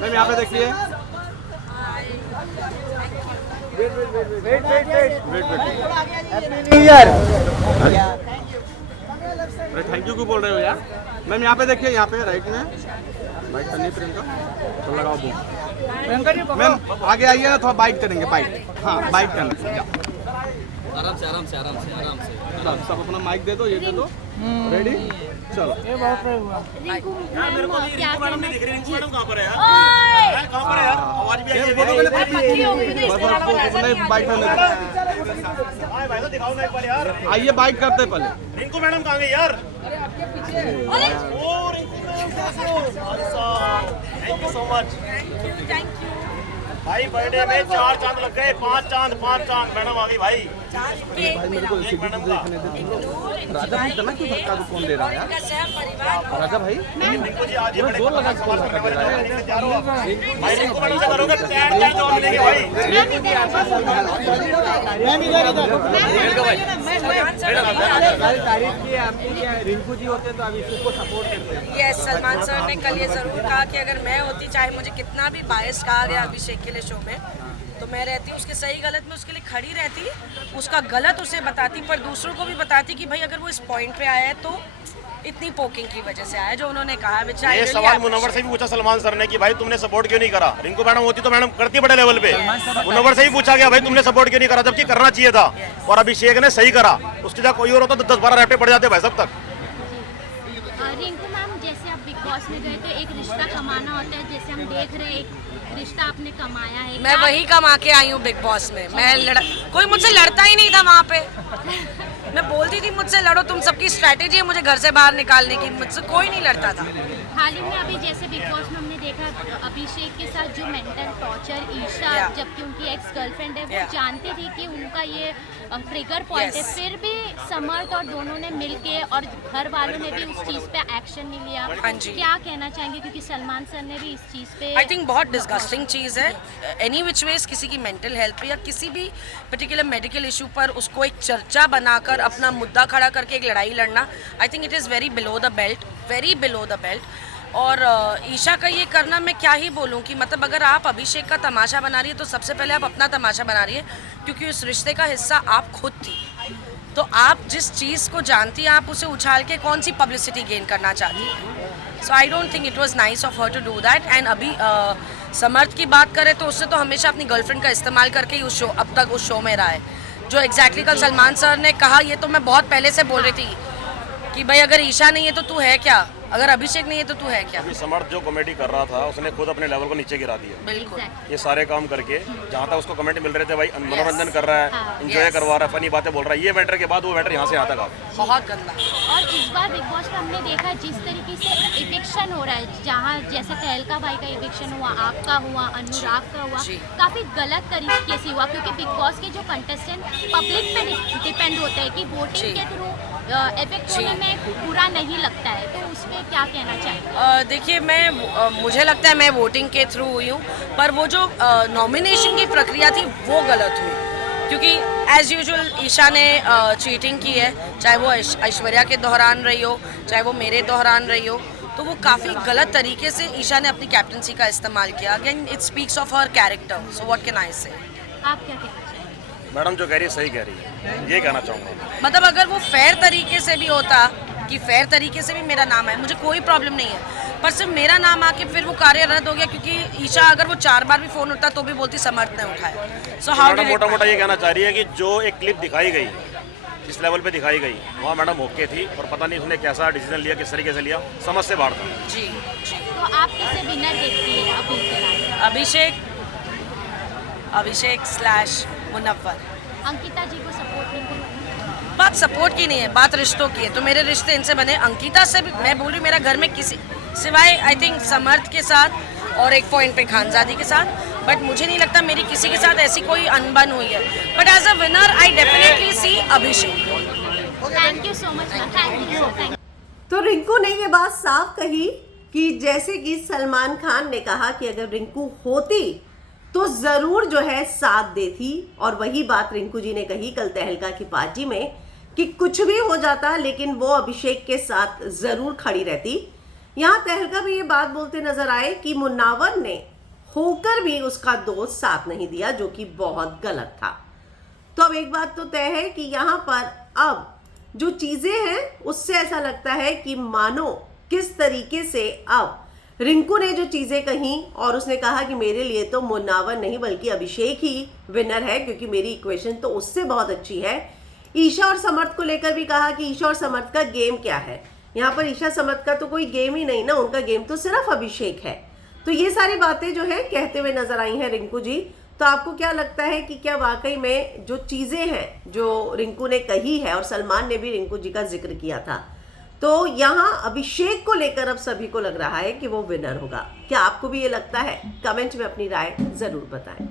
Ma'am यहाँ पे देखिए, अरे थैंक यू क्यों बोल रहे हो यार। मैम यहाँ पे देखिए, यहाँ पे राइट में बाइक करनी है प्रियंका, तो लगाओ बूम। मैम आगे आइए ना, थोड़ा बाइक करेंगे, बाइक, हाँ बाइक करना। आराम से आराम से आराम से आराम से। सब अपना माइक दे दो, ये दे दो, रेडी, चलो। ये बहुत सही हुआ। मेरे को रिंकू मैडम नहीं दिख रही। रिंकू मैडम कहाँ पर है यार? कहाँ पर है यार? आवाज भी आई है। बाइक में भाई तो दिखाओ ना एक बार यार। आइए, बाइक करते हैं पहले। रिंकू मैडम कहाँ गई यार? ओ रिंकू मैडम कैसे हो? Thank you so much. भाई बर्थडे में 4 चांद लग गए, 5 चांद मैडम आ गई भाई। भाई मेरे को एक मैडम देखने दे। राजा भाई इतना क्यों धक्का कौन दे रहा है यार? राजा भाई रिंकू जी आज पूरा जोर लगा के कौन धक्का दे रहा है? भाई रिंकू मैडम से करोगे टैग जवाब मिलेंगे भाई। तारीफ की आपकी, क्या रिंकू जी होते तो अभिषेक को सपोर्ट करते हैं। यस, सलमान सर ने कल ये जरूर कहा कि अगर मैं होती, चाहे मुझे कितना भी बायस कहा गया अभिषेक के लिए शो में, तो मैं रहती उसके सही गलत में उसके लिए खड़ी रहती, उसका गलत उसे बताती, पर दूसरों को भी बताती कि भाई अगर वो इस पॉइंट पे आया है तो इतनी पोकिंग की वजह से आया, जो उन्होंने कहा। ये सवाल मुनव्वर से भी पूछा सलमान सर ने कि भाई तुमने सपोर्ट क्यों नहीं करा? रिंकू मैडम होती तो मैडम करती बड़े लेवल पे। मुनव्वर से भी पूछा गया भाई तुमने सपोर्ट क्यों नहीं करा, जबकि करना चाहिए था। और अभिषेक ने सही करा, उसकी जगह कोई और होता तो 10-12 रैपटे पड़ जाते भाई सब तक। रिंकू मैम, जैसे आप बिग बॉस में गए तो एक रिश्ता कमाना होता है, जैसे हम देख रहे हैं एक रिश्ता आपने कमाया है। मैं वही कमा के आई हूँ बिग बॉस में। कोई मुझसे लड़ता ही नहीं था वहाँ पे। मैं बोलती थी मुझसे लड़ो, तुम सबकी स्ट्रैटेजी है मुझे घर से बाहर निकालने की, मुझसे कोई नहीं लड़ता था। हाल ही में अभी जैसे बिग बॉस में हमने देखा अभिषेक के साथ जो मेंटल टॉर्चर ईशा, जबकि उनकी एक्स गर्लफ्रेंड है, वो जानती थी कि उनका ये ट्रिगर पॉइंट है, फिर भी समर्थ और दोनों ने मिलके और घर वालों ने भी उस चीज़ पे एक्शन नहीं लिया। हाँ जी। क्या कहना चाहेंगे, क्योंकि सलमान सर ने भी इस चीज़ पे। आई थिंक बहुत डिस्गस्टिंग चीज़ है। एनी विच वेज किसी की मेंटल हेल्थ पे या किसी भी पर्टिकुलर मेडिकल इशू पर उसको एक चर्चा बनाकर अपना मुद्दा खड़ा करके एक लड़ाई लड़ना, I think it is very below the belt, very below the belt. और ईशा का ये करना, मैं क्या ही बोलूँ कि मतलब अगर आप अभिषेक का तमाशा बना रही है तो सबसे पहले आप अपना तमाशा बना रही है, क्योंकि उस रिश्ते का हिस्सा आप खुद थी। तो आप जिस चीज़ को जानती हैं आप उसे उछाल के कौन सी पब्लिसिटी गेन करना चाहती हैं। So I don't think it was nice of her to do that. And अभी समर्थ की बात करें तो उसने तो हमेशा अपनी गर्लफ्रेंड का इस्तेमाल करके ही उस शो अब तक उस शो में रहा है। जो एग्जैक्टली कल सलमान सर ने कहा, ये तो मैं बहुत पहले से बोल रही थी कि भाई अगर ईशा नहीं है तो तू है क्या, अगर अभिषेक नहीं है तो तू है क्या। अभी समर्थ जो कॉमेडी कर रहा था उसने खुद अपने लेवल को नीचे गिरा दिया। बिल्कुल। ये सारे काम करके जहाँ तक उसको कमेंट मिल रहे थे भाई मनोरंजन कर रहा है, एंजॉय करवा रहा है, फनी बातें बोल रहा है, ये मैटर के बाद वो मैटर यहाँ से यहाँ तक आ बहुत गंदा। और इस बार बिग बॉस में हमने देखा जिस तरीके से इविक्शन हो रहा है, जहाँ जैसे तहलका भाई का इविक्शन हुआ, आपका हुआ, अनुराग का हुआ, काफ़ी गलत तरीके से हुआ, क्योंकि बिग बॉस के जो कंटेस्टेंट पब्लिक पे डिपेंड होते हैं कि वोटिंग के थ्रू इफेक्ट होने में बुरा नहीं लगता है, तो उस पर क्या कहना चाहिए? देखिए, मुझे लगता है मैं वोटिंग के थ्रू हुई हूँ, पर वो जो नॉमिनेशन की प्रक्रिया थी वो गलत हुई, क्योंकि एज यूजुअल ईशा ने चीटिंग की है, चाहे वो ऐश्वर्या के दौरान रही हो, चाहे वो मेरे दौरान रही हो, तो वो काफ़ी गलत तरीके से ईशा ने अपनी कैप्टनसी का इस्तेमाल किया। Again it speaks of her character, so what can I से। आप क्या कहना चाहिए? मैडम जो कह रही है सही कह रही है, ये कहना चाहूँगा। मतलब अगर वो फेयर तरीके से भी होता कि फेयर तरीके से भी मेरा नाम है, मुझे कोई प्रॉब्लम नहीं है, पर सिर्फ मेरा नाम आके फिर वो कार्य रद्द हो गया, क्योंकि ईशा अगर वो 4 बार भी फ़ोन उठता तो भी बोलती समर्थ ने उठाया। सो हाउ मैडम मोटा मोटा ये कहना चाह रही है कि जो एक क्लिप दिखाई गई, जिस लेवल पे दिखाई गई, वहाँ मैडम ओके थी, और पता नहीं उसने कैसा डिसीजन लिया, किस तरीके से लिया, समझ से बाहर था। जी जी। तो आप किसे विनर देखती है अभी फिलहाल? अभिषेक / मुनव्वर। अंकिता जी को सपोर्ट नहीं करूँ? बात सपोर्ट की नहीं है, बात रिश्तों की है, तो मेरे रिश्ते इनसे बने। अंकिता से भी मैं बोली, मेरा घर में किसी सिवाय आई थिंक समर्थ के साथ और एक पॉइंट पे खानजादी के साथ, बट मुझे नहीं लगता मेरी किसी के साथ ऐसी कोई अनबन हुई है। But as a winner I definitely see Abhishek. Thank you so much. Thank you. तो रिंकू ने ये बात साफ कही कि जैसे कि सलमान खान ने कहा कि अगर रिंकू होती तो जरूर जो है साथ देती, और वही बात रिंकू जी ने कही कल तहलका की पार्टी में कि कुछ भी हो जाता लेकिन वो अभिषेक के साथ जरूर खड़ी रहती। यहाँ तहलका भी ये बात बोलते नजर आए कि मुन्नावर ने होकर भी उसका दोस्त साथ नहीं दिया, जो कि बहुत गलत था। तो अब एक बात तो तय है कि यहाँ पर अब जो चीजें हैं उससे ऐसा लगता है कि मानो किस तरीके से अब रिंकू ने जो चीजें कही और उसने कहा कि मेरे लिए तो मुन्नावर नहीं बल्कि अभिषेक ही विनर है, क्योंकि मेरी इक्वेशन तो उससे बहुत अच्छी है। ईशा और समर्थ को लेकर भी कहा कि ईशा और समर्थ का गेम क्या है। यहाँ पर ईशा समर्थ का तो कोई गेम ही नहीं ना, उनका गेम तो सिर्फ अभिषेक है। तो ये सारी बातें जो है कहते हुए नजर आई हैं रिंकू जी। तो आपको क्या लगता है कि क्या वाकई में जो चीजें हैं जो रिंकू ने कही है, और सलमान ने भी रिंकू जी का जिक्र किया था, तो यहाँ अभिषेक को लेकर अब सभी को लग रहा है कि वो विनर होगा। क्या आपको भी ये लगता है? कमेंट में अपनी राय जरूर बताएं।